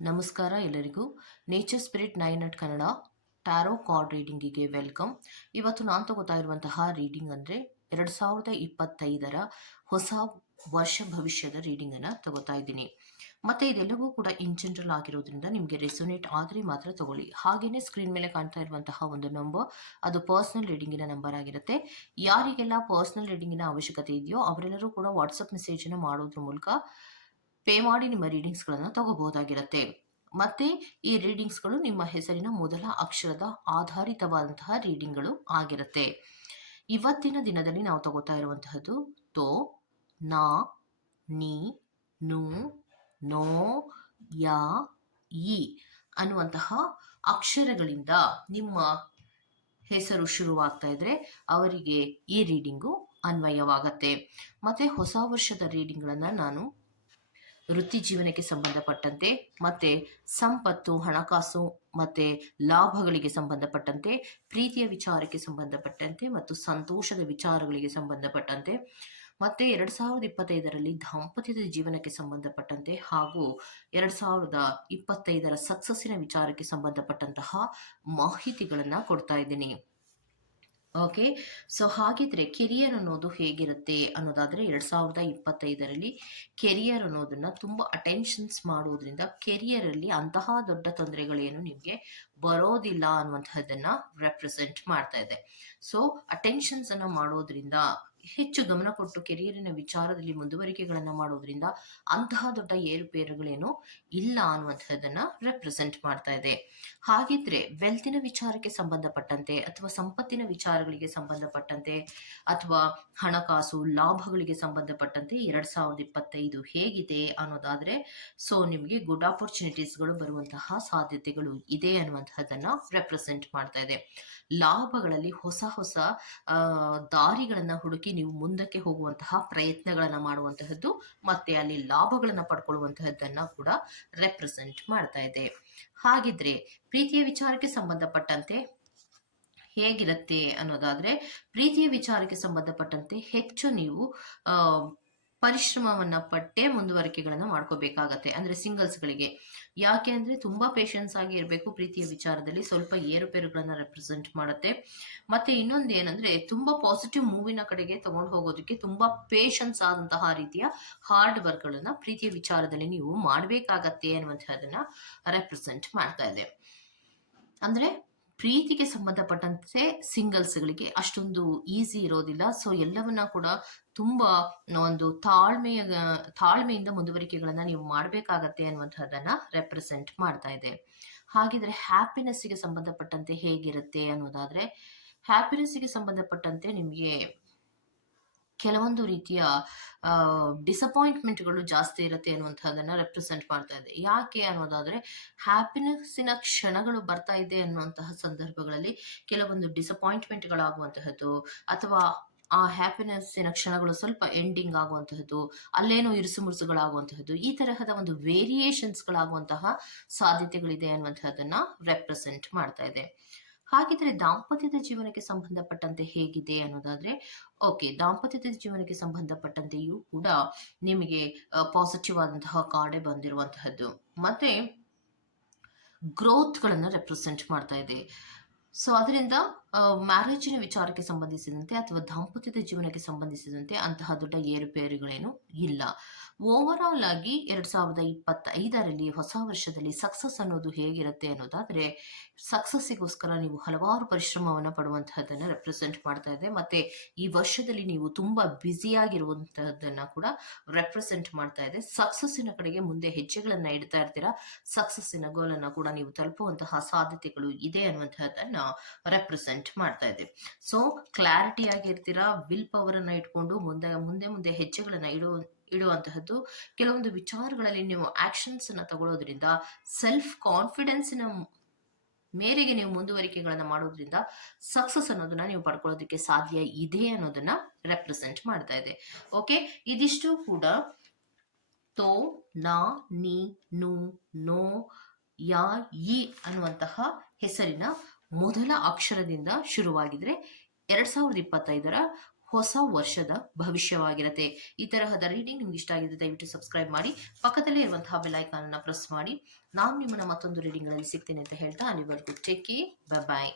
ನಮಸ್ಕಾರ ಎಲ್ಲರಿಗೂ nature spirit nine at Kannada tarot card ರೀಡಿಂಗಿಗೆ welcome ಇವತ್ತು ನಾನು ತಗೋತಾ ಇರುವಂತಹ ರೀಡಿಂಗ್ ಅಂದರೆ ಎರಡು ಸಾವಿರದ ಇಪ್ಪತ್ತೈದರ ಹೊಸ ವರ್ಷ ಭವಿಷ್ಯದ ರೀಡಿಂಗನ್ನು ತಗೋತಾ ಇದ್ದೀನಿ ಮತ್ತು ಇದೆಲ್ಲವೂ ಕೂಡ ಇನ್ ಜನರಲ್ ಆಗಿರೋದ್ರಿಂದ ನಿಮಗೆ ರೆಸೊನೇಟ್ ಆದರೆ ಮಾತ್ರ ತಗೊಳ್ಳಿ. ಹಾಗೆಯೇ ಸ್ಕ್ರೀನ್ ಮೇಲೆ ಕಾಣ್ತಾ ಇರುವಂತಹ ಒಂದು ನಂಬರ್ ಅದು ಪರ್ಸ್ನಲ್ ರೀಡಿಂಗಿನ ನಂಬರ್ ಆಗಿರುತ್ತೆ. ಯಾರಿಗೆಲ್ಲ ಪರ್ಸ್ನಲ್ ರೀಡಿಂಗಿನ ಅವಶ್ಯಕತೆ ಇದೆಯೋ ಅವರೆಲ್ಲರೂ ಕೂಡ ವಾಟ್ಸಪ್ ಮೆಸೇಜನ್ನು ಮಾಡೋದ್ರ ಮೂಲಕ ಪೇ ಮಾಡಿ ನಿಮ್ಮ ರೀಡಿಂಗ್ಸ್ಗಳನ್ನು ತಗೋಬಹುದಾಗಿರುತ್ತೆ. ಮತ್ತೆ ಈ ರೀಡಿಂಗ್ಸ್ಗಳು ನಿಮ್ಮ ಹೆಸರಿನ ಮೊದಲ ಅಕ್ಷರದ ಆಧಾರಿತವಾದಂತಹ ರೀಡಿಂಗ್ಗಳು ಆಗಿರುತ್ತೆ. ಇವತ್ತಿನ ದಿನದಲ್ಲಿ ನಾವು ತಗೋತಾ ಇರುವಂತಹದ್ದು ತೋ, ನಾ, ನೀ, ನೂ, ನೋ, ಯಾ ಇ ಅನ್ನುವಂತಹ ಅಕ್ಷರಗಳಿಂದ ನಿಮ್ಮ ಹೆಸರು ಶುರುವಾಗ್ತಾ ಇದ್ರೆ ಅವರಿಗೆ ಈ ರೀಡಿಂಗು ಅನ್ವಯವಾಗತ್ತೆ. ಮತ್ತೆ ಹೊಸ ವರ್ಷದ ರೀಡಿಂಗ್ಗಳನ್ನು ನಾನು ವೃತ್ತಿ ಜೀವನಕ್ಕೆ ಸಂಬಂಧಪಟ್ಟಂತೆ, ಮತ್ತೆ ಸಂಪತ್ತು, ಹಣಕಾಸು, ಮತ್ತೆ ಲಾಭಗಳಿಗೆ ಸಂಬಂಧಪಟ್ಟಂತೆ, ಪ್ರೀತಿಯ ವಿಚಾರಕ್ಕೆ ಸಂಬಂಧಪಟ್ಟಂತೆ ಮತ್ತು ಸಂತೋಷದ ವಿಚಾರಗಳಿಗೆ ಸಂಬಂಧಪಟ್ಟಂತೆ, ಮತ್ತೆ ಎರಡ್ ಸಾವಿರದ ಇಪ್ಪತ್ತೈದರಲ್ಲಿ ದಾಂಪತ್ಯದ ಜೀವನಕ್ಕೆ ಸಂಬಂಧಪಟ್ಟಂತೆ ಹಾಗೂ ಎರಡ್ ಸಾವಿರದ ಇಪ್ಪತ್ತೈದರ ಸಕ್ಸಸ್ಸಿನ ವಿಚಾರಕ್ಕೆ ಸಂಬಂಧಪಟ್ಟಂತಹ ಮಾಹಿತಿಗಳನ್ನ ಕೊಡ್ತಾ ಇದ್ದೀನಿ. ಓಕೆ ಸೊ ಹಾಗಿದ್ರೆ ಕೆರಿಯರ್ ಅನ್ನೋದು ಹೇಗಿರುತ್ತೆ ಅನ್ನೋದಾದ್ರೆ ಎರಡ್ ಸಾವಿರದ ಇಪ್ಪತ್ತೈದರಲ್ಲಿ ಕೆರಿಯರ್ ಅನ್ನೋದನ್ನ ತುಂಬಾ ಅಟೆನ್ಷನ್ಸ್ ಮಾಡೋದ್ರಿಂದ ಕೆರಿಯರ್ ಅಲ್ಲಿ ಅಂತಹ ದೊಡ್ಡ ತೊಂದರೆಗಳೇನು ನಿಮಗೆ ಬರೋದಿಲ್ಲ ಅನ್ನುವಂತಹದ್ದನ್ನ ರೆಪ್ರೆಸೆಂಟ್ ಮಾಡ್ತಾ ಇದೆ. ಸೊ ಅಟೆನ್ಷನ್ಸ್ ಅನ್ನ ಮಾಡೋದ್ರಿಂದ ಹೆಚ್ಚು ಗಮನ ಕೊಟ್ಟು ಕೆರಿಯರಿನ ವಿಚಾರದಲ್ಲಿ ಮುಂದುವರಿಕೆಗಳನ್ನ ಮಾಡೋದ್ರಿಂದ ಅಂತಹ ದೊಡ್ಡ ಏರುಪೇರುಗಳೇನು ಇಲ್ಲ ಅನ್ನುವಂಥದ್ದನ್ನ ರೆಪ್ರೆಸೆಂಟ್ ಮಾಡ್ತಾ ಇದೆ. ಹಾಗಿದ್ರೆ ವೆಲ್ತಿನ ವಿಚಾರಕ್ಕೆ ಸಂಬಂಧಪಟ್ಟಂತೆ ಅಥವಾ ಸಂಪತ್ತಿನ ವಿಚಾರಗಳಿಗೆ ಸಂಬಂಧಪಟ್ಟಂತೆ ಅಥವಾ ಹಣಕಾಸು, ಲಾಭಗಳಿಗೆ ಸಂಬಂಧಪಟ್ಟಂತೆ ಎರಡ್ ಸಾವಿರದ ಇಪ್ಪತ್ತೈದು ಹೇಗಿದೆ ಅನ್ನೋದಾದ್ರೆ ಸೊ ನಿಮಗೆ ಗುಡ್ ಆಪರ್ಚುನಿಟೀಸ್ಗಳು ಬರುವಂತಹ ಸಾಧ್ಯತೆಗಳು ಇದೆ ಅನ್ನುವಂತಹದನ್ನ ರೆಪ್ರೆಸೆಂಟ್ ಮಾಡ್ತಾ ಇದೆ. ಲಾಭಗಳಲ್ಲಿ ಹೊಸ ಹೊಸ ದಾರಿಗಳನ್ನ ಹುಡುಕಿ ನೀವು ಮುಂದಕ್ಕೆ ಹೋಗುವಂತಹ ಪ್ರಯತ್ನಗಳನ್ನ ಮಾಡುವಂತಹದ್ದು, ಮತ್ತೆ ಅಲ್ಲಿ ಲಾಭಗಳನ್ನ ಪಡ್ಕೊಳ್ಳುವಂತಹದ್ದನ್ನ ಕೂಡ ರೆಪ್ರೆಸೆಂಟ್ ಮಾಡ್ತಾ ಇದೆ. ಹಾಗಿದ್ರೆ ಪ್ರೀತಿಯ ವಿಚಾರಕ್ಕೆ ಸಂಬಂಧಪಟ್ಟಂತೆ ಹೇಗಿರುತ್ತೆ ಅನ್ನೋದಾದ್ರೆ, ಪ್ರೀತಿಯ ವಿಚಾರಕ್ಕೆ ಸಂಬಂಧಪಟ್ಟಂತೆ ಹೆಚ್ಚು ನೀವು ಪರಿಶ್ರಮವನ್ನ ಪಟ್ಟೆ ಮುಂದುವರಿಕೆಗಳನ್ನ ಮಾಡ್ಕೋಬೇಕಾಗತ್ತೆ. ಅಂದ್ರೆ ಸಿಂಗಲ್ಸ್ಗಳಿಗೆ ಯಾಕೆ ಅಂದ್ರೆ ತುಂಬಾ ಪೇಷನ್ಸ್ ಆಗಿ ಇರಬೇಕು ಪ್ರೀತಿಯ ವಿಚಾರದಲ್ಲಿ. ಸ್ವಲ್ಪ ಏರುಪೇರುಗಳನ್ನ ರೆಪ್ರೆಸೆಂಟ್ ಮಾಡುತ್ತೆ. ಮತ್ತೆ ಇನ್ನೊಂದು ಏನಂದ್ರೆ ತುಂಬಾ ಪಾಸಿಟಿವ್ ಮೂವಿನ ಕಡೆಗೆ ತಗೊಂಡು ಹೋಗೋದಕ್ಕೆ ತುಂಬಾ ಪೇಷನ್ಸ್ ಆದಂತಹ ರೀತಿಯ ಹಾರ್ಡ್ ವರ್ಕ್ಗಳನ್ನ ಪ್ರೀತಿಯ ವಿಚಾರದಲ್ಲಿ ನೀವು ಮಾಡಬೇಕಾಗತ್ತೆ ಅನ್ನುವಂಥದ್ದನ್ನ ರೆಪ್ರೆಸೆಂಟ್ ಮಾಡ್ತಾ ಇದೆ. ಅಂದ್ರೆ ಪ್ರೀತಿಗೆ ಸಂಬಂಧಪಟ್ಟಂತೆ ಸಿಂಗಲ್ಸ್ಗಳಿಗೆ ಅಷ್ಟೊಂದು ಈಸಿ ಇರೋದಿಲ್ಲ. ಸೊ ಎಲ್ಲವನ್ನ ಕೂಡ ತುಂಬಾ ಒಂದು ತಾಳ್ಮೆಯ, ತಾಳ್ಮೆಯಿಂದ ಮುಂದುವರಿಕೆಗಳನ್ನ ನೀವು ಮಾಡ್ಬೇಕಾಗತ್ತೆ ಅನ್ನುವಂಥದ್ದನ್ನ ರೆಪ್ರೆಸೆಂಟ್ ಮಾಡ್ತಾ ಇದೆ. ಹಾಗಿದ್ರೆ ಹ್ಯಾಪಿನೆಸ್ಸಿಗೆ ಸಂಬಂಧಪಟ್ಟಂತೆ ಹೇಗಿರುತ್ತೆ ಅನ್ನೋದಾದ್ರೆ ಹ್ಯಾಪಿನೆಸ್ಸಿಗೆ ಸಂಬಂಧಪಟ್ಟಂತೆ ನಿಮಗೆ ಕೆಲವೊಂದು ರೀತಿಯ ಡಿಸಪಾಯಿಂಟ್ಮೆಂಟ್ಗಳು ಜಾಸ್ತಿ ಇರುತ್ತೆ ಅನ್ನುವಂಥದ್ದನ್ನ ರೆಪ್ರೆಸೆಂಟ್ ಮಾಡ್ತಾ ಇದೆ. ಯಾಕೆ ಅನ್ನೋದಾದ್ರೆ ಹ್ಯಾಪಿನೆಸ್ಸಿನ ಕ್ಷಣಗಳು ಬರ್ತಾ ಇದೆ ಅನ್ನುವಂತಹ ಸಂದರ್ಭಗಳಲ್ಲಿ ಕೆಲವೊಂದು ಡಿಸಪಾಯಿಂಟ್ಮೆಂಟ್ಗಳಾಗುವಂತಹದ್ದು ಅಥವಾ ಆ ಹ್ಯಾಪಿನೆಸ್ಸಿನ ಕ್ಷಣಗಳು ಸ್ವಲ್ಪ ಎಂಡಿಂಗ್ ಆಗುವಂತಹದ್ದು, ಅಲ್ಲೇನೋ ಇರುಸು ಮುರುಸುಗಳಾಗುವಂತಹದ್ದು, ಈ ತರಹದ ಒಂದು ವೇರಿಯೇಷನ್ಸ್ಗಳಾಗುವಂತಹ ಸಾಧ್ಯತೆಗಳಿದೆ ಅನ್ನುವಂತಹದನ್ನ ರೆಪ್ರೆಸೆಂಟ್ ಮಾಡ್ತಾ ಇದೆ. ಹಾಗಿದ್ರೆ ದಾಂಪತ್ಯದ ಜೀವನಕ್ಕೆ ಸಂಬಂಧಪಟ್ಟಂತೆ ಹೇಗಿದೆ ಅನ್ನೋದಾದ್ರೆ, ಓಕೆ, ದಾಂಪತ್ಯದ ಜೀವನಕ್ಕೆ ಸಂಬಂಧಪಟ್ಟಂತೆಯೂ ಕೂಡ ನಿಮಗೆ ಪಾಸಿಟಿವ್ ಆದಂತಹ ಕಾರ್ಡೆ ಬಂದಿರುವಂತಹದ್ದು. ಮತ್ತೆ ಗ್ರೋತ್ಗಳನ್ನು ರೆಪ್ರೆಸೆಂಟ್ ಮಾಡ್ತಾ ಇದೆ. ಸೊ ಅದರಿಂದ ಮ್ಯಾರೇಜಿನ ವಿಚಾರಕ್ಕೆ ಸಂಬಂಧಿಸಿದಂತೆ ಅಥವಾ ದಾಂಪತ್ಯದ ಜೀವನಕ್ಕೆ ಸಂಬಂಧಿಸಿದಂತೆ ಅಂತಹ ದೊಡ್ಡ ಏರುಪೇರುಗಳೇನು ಇಲ್ಲ. ಓವರ್ ಆಲ್ ಆಗಿ ಎರಡ್ ಸಾವಿರದ ಇಪ್ಪತ್ತೈದರಲ್ಲಿ ಹೊಸ ವರ್ಷದಲ್ಲಿ ಸಕ್ಸಸ್ ಅನ್ನೋದು ಹೇಗಿರುತ್ತೆ ಅನ್ನೋದಾದ್ರೆ ಸಕ್ಸಸ್ಸಿಗೋಸ್ಕರ ನೀವು ಹಲವಾರು ಪರಿಶ್ರಮವನ್ನು ಪಡುವಂತಹದ್ದನ್ನ ರೆಪ್ರೆಸೆಂಟ್ ಮಾಡ್ತಾ ಇದೆ. ಮತ್ತೆ ಈ ವರ್ಷದಲ್ಲಿ ನೀವು ತುಂಬಾ ಬ್ಯುಸಿಯಾಗಿರುವಂತಹದ್ದನ್ನ ಕೂಡ ರೆಪ್ರೆಸೆಂಟ್ ಮಾಡ್ತಾ ಇದೆ. ಸಕ್ಸಸ್ಸಿನ ಕಡೆಗೆ ಮುಂದೆ ಹೆಜ್ಜೆಗಳನ್ನ ಇಡ್ತಾ ಇರ್ತೀರಾ? ಸಕ್ಸಸ್ಸಿನ ಗೋಲನ್ನ ಕೂಡ ನೀವು ತಲುಪುವಂತಹ ಸಾಧ್ಯತೆಗಳು ಇದೆ ಅನ್ನುವಂತಹದ್ದನ್ನ ರೆಪ್ರೆಸೆಂಟ್ ಮಾಡ್ತಾ ಇದೆ. ಸೊ ಕ್ಲಾರಿಟಿ ಆಗಿರ್ತೀರಾ? ವಿಲ್ ಪವರ್ ಅನ್ನ ಇಟ್ಕೊಂಡು ಮುಂದೆ ಮುಂದೆ ಮುಂದೆ ಹೆಜ್ಜೆಗಳನ್ನ ಇಡುವ ಇಡುವಂತಹದ್ದು. ಕೆಲವೊಂದು ವಿಚಾರಗಳಲ್ಲಿ ನೀವು ಆಕ್ಷನ್ಸ್ ಅನ್ನ ತಗೊಳ್ಳೋದ್ರಿಂದ ಸೆಲ್ಫ್ ಕಾನ್ಫಿಡೆನ್ಸಿನ ಮೇರೆಗೆ ನೀವು ಮುಂದುವರಿಕೆಗಳನ್ನ ಮಾಡೋದ್ರಿಂದ ಸಕ್ಸಸ್ ಅನ್ನೋದನ್ನ ನೀವು ಪಡ್ಕೊಳ್ಳೋದಕ್ಕೆ ಸಾಧ್ಯ ಇದೆ ಅನ್ನೋದನ್ನ ರೆಪ್ರೆಸೆಂಟ್ ಮಾಡ್ತಾ ಇದೆ. ಓಕೆ ಇದಿಷ್ಟು ಕೂಡ ತೋ, ನಾ, ನೀ, ನು, ನೋ, ಯಾ ಇ ಅನ್ನುವಂತಹ ಹೆಸರಿನ ಮೊದಲ ಅಕ್ಷರದಿಂದ ಶುರುವಾಗಿದ್ರೆ ಎರಡ್ ಸಾವಿರದ ಇಪ್ಪತ್ತೈದರ ಹೊಸ ವರ್ಷದ ಭವಿಷ್ಯವಾಗಿರುತ್ತೆ. ಈ ತರಹದ ರೀಡಿಂಗ್ ನಿಮ್ಗೆ ಇಷ್ಟ ಆಗಿದೆ ದಯವಿಟ್ಟು ಸಬ್ಸ್ಕ್ರೈಬ್ ಮಾಡಿ, ಪಕ್ಕದಲ್ಲೇ ಇರುವಂತಹ ಬೆಲ್ ಐಕಾನ್ ಅನ್ನ ಪ್ರೆಸ್ ಮಾಡಿ. ನಾನು ನಿಮ್ಮನ್ನ ಮತ್ತೊಂದು ರೀಡಿಂಗ್ಗಳಲ್ಲಿ ಸಿಗ್ತೇನೆ ಅಂತ ಹೇಳ್ತಾ ಅಲ್ಲಿವರೆಗೂ ಟೇಕ್ ಕೇರ್ ಬಾಯ್